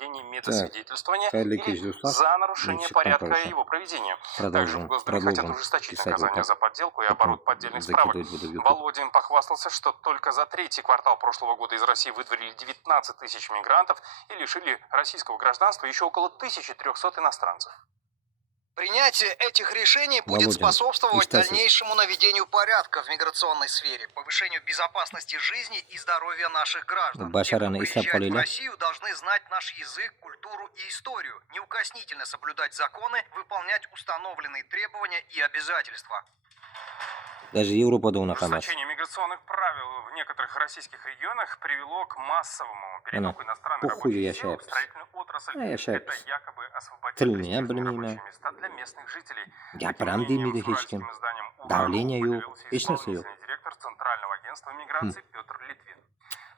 проведения Так, медосвидетельствования Хайрли или Достав, за нарушение Читтан порядка короче. его проведения. Также в Продолжим, Госдуме хотят продолжим ужесточить писать вот наказание так. за подделку и Потом оборот поддельных справок. закидывать буду в YouTube. Володин похвастался, что только за третий квартал прошлого года из России выдворили 19 тысяч мигрантов и лишили российского гражданства еще около 1300 иностранцев. Принятие этих решений будет Володин, способствовать İştesiz. дальнейшему наведению порядка в миграционной сфере, повышению безопасности жизни и здоровья наших граждан. Те, кто Başaranı приезжает в İsrail Россию, должны знать наш язык, культуру и историю, неукоснительно соблюдать законы, выполнять установленные требования и обязательства. Даже Европада unaqa emas. Ужесточение миграционных правил в некоторых российских регионах привело к массовому перетоку иностранной похуй рабочей силы в yaşayapmiz. строительную отрасль. Ha, yaşayapmiz. Это якобы освободит Tilni ham престижные bilmayman. рабочие места для местных жителей. Gapiram deymaydi hech kim. Давление yo'q, hech narsa yo'q. Директор Центрального агентства миграции Петр Литвин.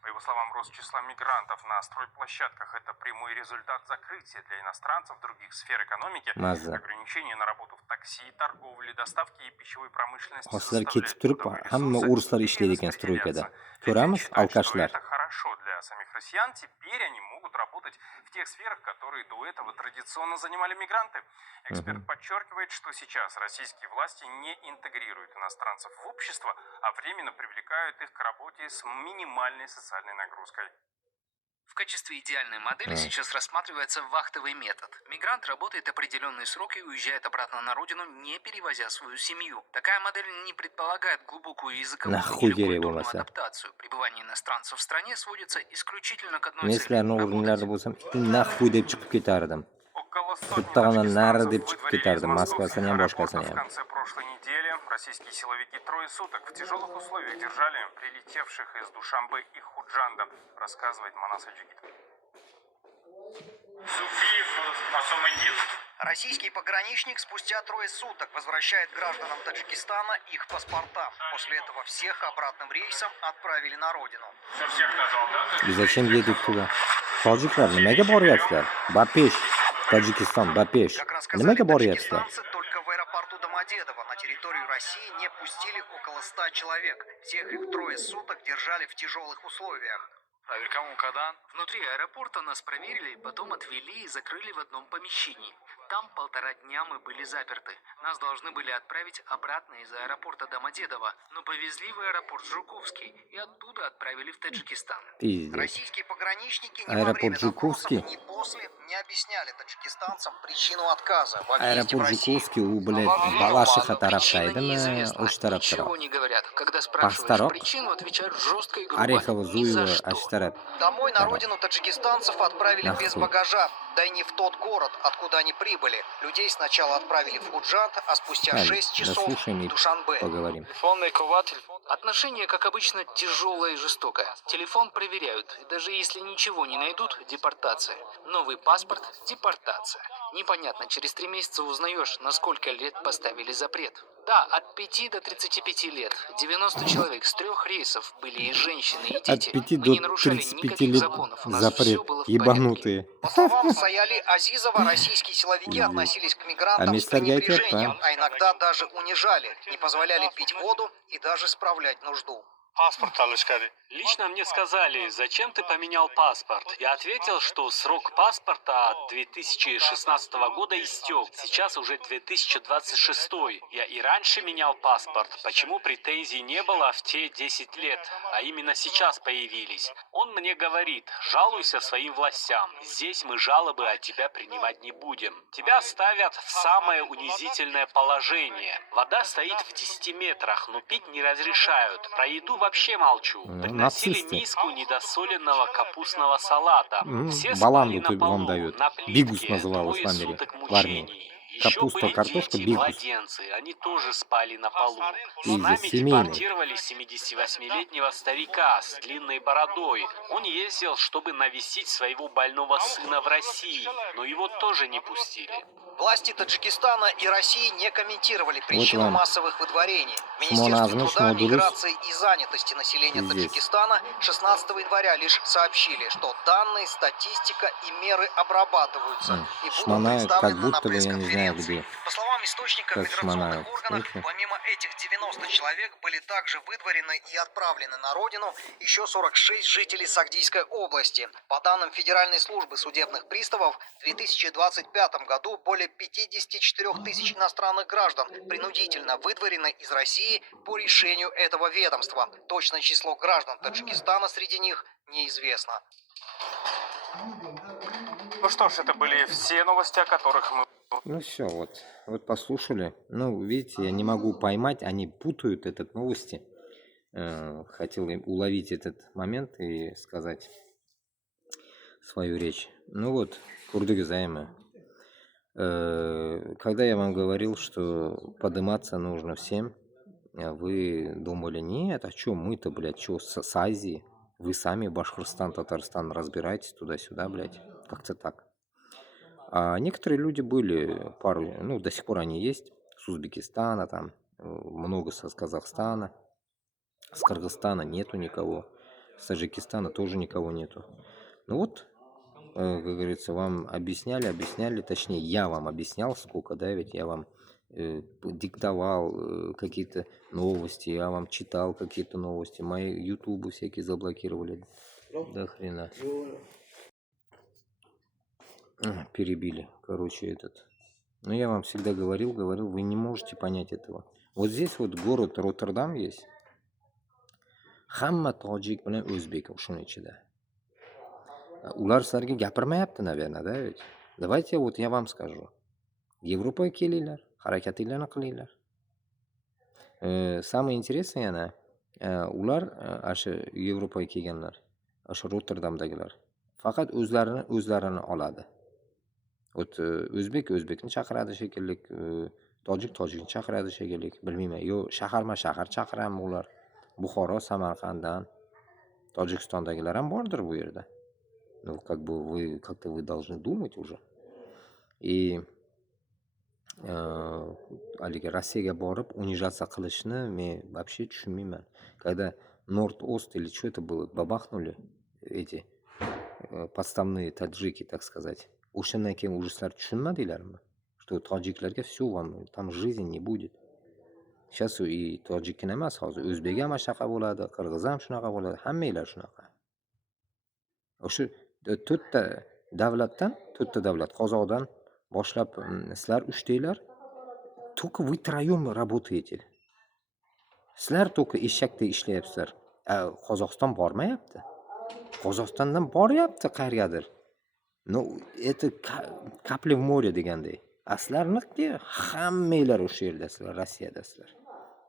По его словам, рост числа мигрантов на стройплощадках – это прямой результат закрытия для иностранцев других сфер экономики, Mazza. ограничения на работу в такси, торговле, доставке и пищевой промышленности. Hozir ketib turib, hamma o'rislar ishlaydi ekan stroykada. Ko'ramiz, alkashlar. Это хорошо для самих россиян. Теперь они могут работать в тех сферах, которые до этого традиционно занимали мигранты. Эксперт подчеркивает, что сейчас российские власти не интегрируют иностранцев в общество, а временно привлекают их к работе с минимальной социальной нагрузкой. В качестве идеальной модели сейчас рассматривается вахтовый метод. Мигрант работает определенный срок и уезжает обратно на родину, не перевозя свою семью. Такая модель не предполагает глубокую языковую или культурную адаптацию. Пребывание иностранцев в стране сводится исключительно к одной цели. Meslarni o'rinlarida bo'lsam, naxuy deb chiqib ketardim. Bittagina nari deb chiqib ketardim, Moskvasini ham boshqasini ham. В конце прошлой недели российские силовики трое суток в тяжелых условиях держали прилетевших из Душанбе и Худжанда, рассказывает Манас Аджигит. Российский пограничник спустя трое суток возвращает гражданам Таджикистана их паспорта. После этого всех обратным рейсом отправили на родину. И zачем едут туда? Tojiklar nimaga boryapsizlar? Bapesh, Tojikiston, Bapesh. Как рассказали Nimaga boryapsizlar? таджикистанцы, только в аэропорту Домодедово на территорию России не пустили около 100 человек. Всех их трое суток держали в тяжелых условиях. Внутри аэропорта нас проверили, потом отвели и закрыли в одном помещении. Там 1,5 дня мы были заперты. Нас должны были отправить обратно из аэропорта Домодедово, но повезли в аэропорт Жуковский и оттуда отправили в Таджикистан. Пиздец. Российские пограничники ни во Аэропорт время Жуковский? допросов, ни после не объясняли таджикистанцам причину отказа во въезде в Aeroport Россию. Жуковский, u, блядь, Balashиxa tarafdaydimi, o'sha tarafdaroq? Ничего не говорят. Когда спрашиваешь Pastaroq? причину, отвечают жестко и грубо. Орехово, Ни за Зуево, что. o'sha taraf. Домой на родину таджикистанцев отправили Нахуй. без багажа, да и не в тот город, откуда они прибыли. Людей сначала отправили в Худжанд, а спустя 6 часов Дослушаем в и Душанбе. поговорим. Отношение, как обычно, тяжелое и жестокое. Телефон проверяют. И даже если ничего не найдут, депортация. Новый паспорт – депортация. Непонятно, через 3 месяца узнаешь, на сколько лет поставили запрет. Да, от 5 до 35 лет. 90 человек с 3 рейсов были и женщины, и дети. От 5 Мы до не нарушали 35 никаких лет законов. У нас запрет. все было в порядке. Ебанутые. По словам Саяли Азизова, российские силовики относились к мигрантам с пренебрежением, а иногда даже унижали, не позволяли пить воду и даже справлять нужду. Лично мне сказали, зачем ты поменял паспорт. Я ответил, что срок паспорта от 2016 года истек. Сейчас уже 2026. Я и раньше менял паспорт. Почему претензий не было в те 10 лет, а именно сейчас появились? Он мне говорит, жалуйся своим властям. Здесь мы жалобы от тебя принимать не будем. Тебя ставят в самое унизительное положение. Вода стоит в 10 метрах, но пить не разрешают. Про еду вообще молчу. Приносили нацисты. миску недосоленного капустного салата. Все Баланду спали на вам полу, дают. на плитке. Бигус называлось в 2 Америке, суток в армии. мучений. Еще Капуста, были картошка, дети, бигус. младенцы. Они тоже спали на полу. С Пиздец, нами семейный. депортировали 78-летнего старика с длинной бородой. Он ездил, чтобы навестить своего больного сына в России, но его тоже не пустили. Власти Таджикистана и России не комментировали причину вам. массовых выдворений. Шмона Министерство азмыш, труда, модулус. миграции и занятости населения Здесь. Таджикистана 16 января лишь сообщили, что данные, статистика и меры обрабатываются и будут Шмона, как представлены на будто бы, я не знаю, знаю где. По словам источника в Как миграционных Шманаев, органах, слышите? помимо этих 90 человек были также выдворены и отправлены на родину еще 46 жителей Сагдийской области. По данным Федеральной службы судебных приставов, в 2025 году более 54 тысяч иностранных граждан принудительно выдворены из России по решению этого ведомства. Точное число граждан Таджикистана среди них неизвестно. Ну что ж, это были все новости, о которых мы... Ну все, вот послушали. Ну, видите, я не могу поймать, они путают этот новости. Хотел им уловить этот момент и сказать свою речь. Ну вот, курдыгызаемы. Когда я вам говорил, что подниматься нужно всем, вы думали, нет, а что мы-то, блядь, что с Азии? Вы сами Башкортостан, Татарстан разбираетесь туда-сюда, блядь. Как-то так. А некоторые люди были, пару, ну, до сих пор они есть, с Узбекистана, там, много с Казахстана, с Кыргызстана нету никого, с Таджикистана тоже никого нету. Ну вот, как говорится, вам объясняли, точнее, я вам объяснял сколько, да, ведь я вам диктовал какие-то новости, я вам читал какие-то новости, мои ютубы всякие заблокировали, до хрена. Перебили, короче, этот. Но я вам всегда говорил, вы не можете понять этого. Вот здесь вот город Роттердам есть. Хамма тоджик bilan o'zbek shuni ichida. Ular sizlarga gapirmayapti, наверное, да ведь? Давайте вот я вам скажу. Европаga kelinglar, harakatinglarni qilinglar. Самое интересное yana, ular shu Yevropaga kelganlar, shu Rotterdamdagilar faqat o'zlarini oladi. Вот o'zbekni chaqiradi shekilli, tojikni chaqiradi shekilli, bilmayman. Yo shahar chaqiradimi ular? Buxoro, Samarqanddan, Tojikistondagilar ham bordir bu yerda. Ну, как бы вы должны думать уже. И haligi Rossiyaga borib унижаться qilishni men вообще tushunmayman. Когда Норд-Ост или что это было, бабахнули эти подставные таджики, так сказать. O'shandan keyin уже sizlar tushunmadinglarmi? Что tojiklarga все, вам там жизни не будет. Сейчас и tojikni emas, hozir o'zbek ham shunaqa bo'ladi, qirg'iz ham shunaqa bo'ladi, hammanglar shunaqa. O'sha to'rtta davlat, Qozoqdan boshlab sizlar uchtanglar, только вы троем работаете. Sizlar только eshakdek ishlayapsizlar. Qozog'iston bormayapti. Qozog'istondan boryapti qayergadir. Ну, это капля в море deganday. Aslarniki hammanglar o'sha yerdasizlar, Rossiyadasizlar.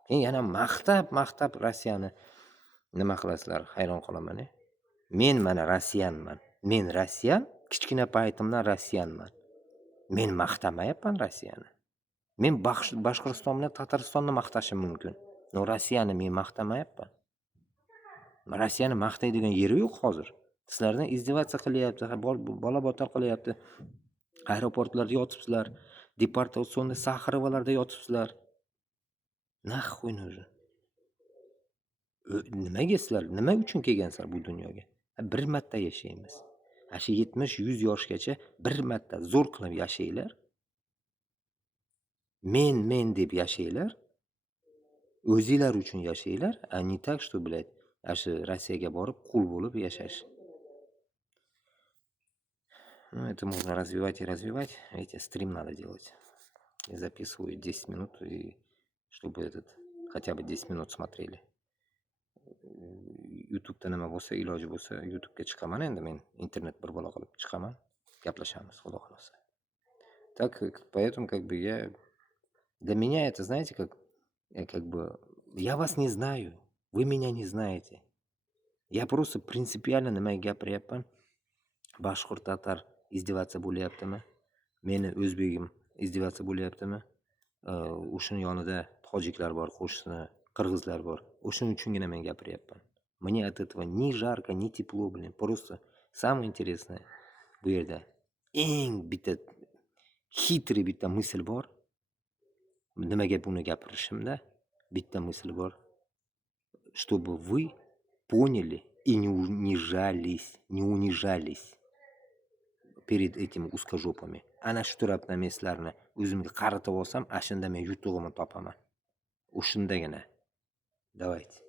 Keyin yana maqtab Rossiyani nima qilasizlar? Hayron qolaman. Men mana Rossiyanman. Men Rossiyan, kichkina paytimdan Rossiyanman. Men maqtamayapman Rossiyani. Men Boshqirdiston bilan Tataristonni maqtashim mumkin. No, Rossiyani men maqtamayapman. Rossiyani maqtaydigan yeri yo'q hozir. Sizlardan izdivatsiya qilyapti, bola botar qilyapti. Aeroportlarda yotibsizlar, deportatsionni Saxarovalarda yotibsizlar. Naxuy уже. Nimaga sizlar, nima uchun kelgansizlar bu dunyoga? Bir marta yashaymiz. Shu 70-100 yoshgacha bir marta zo'r qilib yashaylar. Men deb yashaylar. O'zinglar uchun yashaylar, а не так, что, блядь, shu Rossiyaga borib qul bo'lib yashash. Ну, это можно развивать и развивать. Видите, стрим надо делать. Я записываю 10 минут, и чтобы хотя бы 10 минут смотрели. YouTube'da nima bo'lsa, iloji bo'lsa, YouTube'ga chiqaman endi men. Internet bir bola qilib chiqaman. Gaplashamiz, xudo xolasa. Так, поэтому как бы для меня это, знаете, как бы я вас не знаю, вы меня не знаете. Я просто принципиально nimaga gapiryapman? Bashqurt tatar izdevаться bo'lyaptimi? Meni o'zbegim izdevаться bo'lyaptimi? O'shaning yonida tojiklar bor, qo'shni qirg'izlar bor. O'shaning uchungina men gapiryapman. Мне от этого ни жарко, ни тепло, блин. Просто самое интересное bu yerda eng bitta хитрый bitta мысль bor. Nimaga buni gapirishimda bitta мысль bor. Чтобы вы поняли и не унижались. перед этими узкожопами. Ana shu tarafdan men sizlarni o'zimga qaratib olsam, ashunda men yutug'imni topaman. O'shundagina. Давайте.